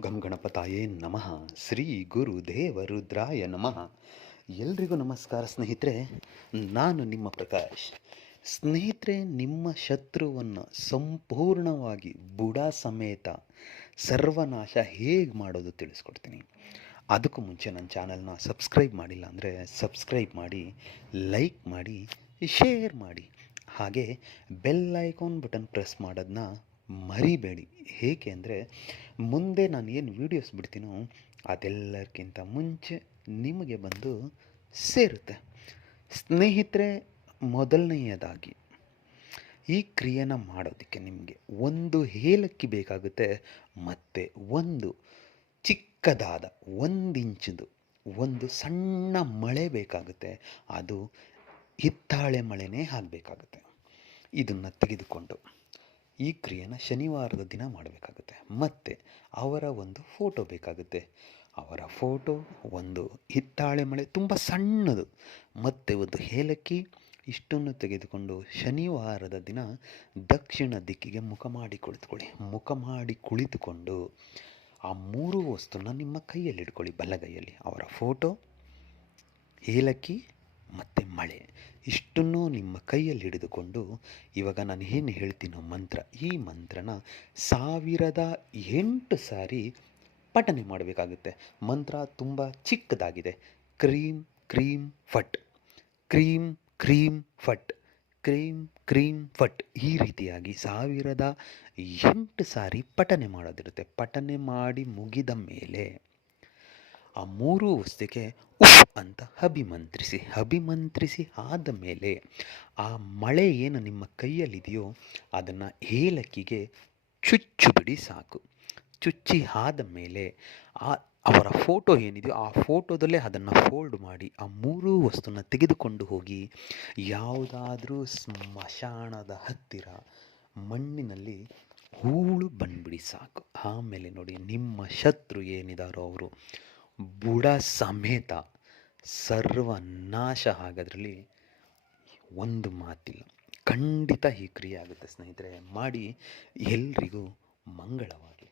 ಗಂ ಗಣಪತಾಯೇ ನಮಃ. ಶ್ರೀ ಗುರು ದೇವ ರುದ್ರಾಯ ನಮಃ. ಎಲ್ರಿಗೂ ನಮಸ್ಕಾರ ಸ್ನೇಹಿತರೆ. ನಾನು ನಿಮ್ಮ ಪ್ರಕಾಶ್. ಸ್ನೇಹಿತರೆ, ನಿಮ್ಮ ಶತ್ರುವನ್ನು ಸಂಪೂರ್ಣವಾಗಿ ಬುಡ ಸಮೇತ ಸರ್ವನಾಶ ಹೇಗೆ ಮಾಡೋದು ತಿಳಿಸ್ಕೊಡ್ತೀನಿ. ಅದಕ್ಕೂ ಮುಂಚೆ ನನ್ನ ಚಾನಲ್ನ ಸಬ್ಸ್ಕ್ರೈಬ್ ಮಾಡಿಲ್ಲ ಅಂದರೆ ಸಬ್ಸ್ಕ್ರೈಬ್ ಮಾಡಿ, ಲೈಕ್ ಮಾಡಿ, ಶೇರ್ ಮಾಡಿ. ಹಾಗೆ ಬೆಲ್ ಐಕಾನ್ ಬಟನ್ ಪ್ರೆಸ್ ಮಾಡೋದನ್ನ ಮರಿಬೇಡಿ. ಏಕೆ ಅಂದರೆ ಮುಂದೆ ನಾನು ಏನು ವೀಡಿಯೋಸ್ ಬಿಡ್ತೀನೋ ಅದೆಲ್ಲರಿಗಿಂತ ಮುಂಚೆ ನಿಮಗೆ ಬಂದು ಸೇರುತ್ತೆ. ಸ್ನೇಹಿತರೆ, ಮೊದಲನೆಯದಾಗಿ ಈ ಕ್ರಿಯೆನ ಮಾಡೋದಕ್ಕೆ ನಿಮಗೆ ಒಂದು ಏಲಕ್ಕಿ ಬೇಕಾಗುತ್ತೆ, ಮತ್ತು ಒಂದು ಚಿಕ್ಕದಾದ 1 ಇಂಚದು ಒಂದು ಸಣ್ಣ ಮಳೆ ಬೇಕಾಗುತ್ತೆ. ಅದು ಹಿತ್ತಾಳೆ ಮಳೆನೇ ಆಗಬೇಕಾಗುತ್ತೆ. ಇದನ್ನು ತೆಗೆದುಕೊಂಡು ಈ ಕ್ರಿಯೆನ ಶನಿವಾರದ ದಿನ ಮಾಡಬೇಕಾಗುತ್ತೆ. ಮತ್ತು ಅವರ ಒಂದು ಫೋಟೋ ಬೇಕಾಗುತ್ತೆ. ಅವರ ಫೋಟೋ, ಒಂದು ಹಿತ್ತಾಳೆ ಮಳೆ ತುಂಬ ಸಣ್ಣದು, ಮತ್ತು ಒಂದು ಏಲಕ್ಕಿ, ಇಷ್ಟನ್ನು ತೆಗೆದುಕೊಂಡು ಶನಿವಾರದ ದಿನ ದಕ್ಷಿಣ ದಿಕ್ಕಿಗೆ ಮುಖ ಮಾಡಿ ಕುಳಿತುಕೊಳ್ಳಿ. ಮುಖ ಮಾಡಿ ಕುಳಿತುಕೊಂಡು ಆ 3 ವಸ್ತುನ ನಿಮ್ಮ ಕೈಯಲ್ಲಿ ಇಟ್ಕೊಳ್ಳಿ. ಬಲಗೈಯಲ್ಲಿ ಅವರ ಫೋಟೋ, ಏಲಕ್ಕಿ ಮತ್ತು ಮಳೆ, ಇಷ್ಟನ್ನು ನಿಮ್ಮ ಕೈಯಲ್ಲಿ ಹಿಡಿದುಕೊಂಡು ಇವಾಗ ನಾನು ಏನು ಹೇಳ್ತೀನೋ ಮಂತ್ರ, ಈ ಮಂತ್ರನ 1008 ಸಾರಿ ಪಠನೆ ಮಾಡಬೇಕಾಗುತ್ತೆ. ಮಂತ್ರ ತುಂಬ ಚಿಕ್ಕದಾಗಿದೆ. ಕ್ರೀಂ ಕ್ರೀಂ ಫಟ್, ಕ್ರೀಂ ಕ್ರೀಂ ಫಟ್, ಕ್ರೀಂ ಕ್ರೀಂ ಫಟ್, ಈ ರೀತಿಯಾಗಿ 1008 ಸಾರಿ ಪಠನೆ ಮಾಡೋದಿರುತ್ತೆ. ಪಠನೆ ಮಾಡಿ ಮುಗಿದ ಮೇಲೆ ಆ 3 ವಸ್ತುಗೆ ಉಫ್ ಅಂತ ಅಭಿಮಂತ್ರಿಸಿ ಆದ ಮೇಲೆ ಆ ಮಳೆ ಏನು ನಿಮ್ಮ ಕೈಯಲ್ಲಿದೆಯೋ ಅದನ್ನು ಏಲಕ್ಕಿಗೆ ಚುಚ್ಚು ಬಿಡಿ ಸಾಕು. ಚುಚ್ಚಿ ಆದ ಮೇಲೆ ಅವರ ಫೋಟೋ ಏನಿದೆಯೋ ಆ ಫೋಟೋದಲ್ಲೇ ಅದನ್ನು ಫೋಲ್ಡ್ ಮಾಡಿ ಆ 3 ವಸ್ತುನ ತೆಗೆದುಕೊಂಡು ಹೋಗಿ ಯಾವುದಾದ್ರೂ ಸ್ಮಶಾನದ ಹತ್ತಿರ ಮಣ್ಣಿನಲ್ಲಿ ಹೂಳು ಬಂದ್ಬಿಡಿ ಸಾಕು. ಆಮೇಲೆ ನೋಡಿ, ನಿಮ್ಮ ಶತ್ರು ಏನಿದಾರೋ ಅವರು ಬುಡ ಸಮೇತ ಸರ್ವನಾಶ ಆಗೋದ್ರಲ್ಲಿ ಒಂದು ಮಾತಿಲ್ಲ. ಖಂಡಿತ ಈ ಕ್ರಿಯೆ ಆಗುತ್ತೆ ಸ್ನೇಹಿತರೆ. ಮಾಡಿ. ಎಲ್ರಿಗೂ ಮಂಗಳವಾಗಿ.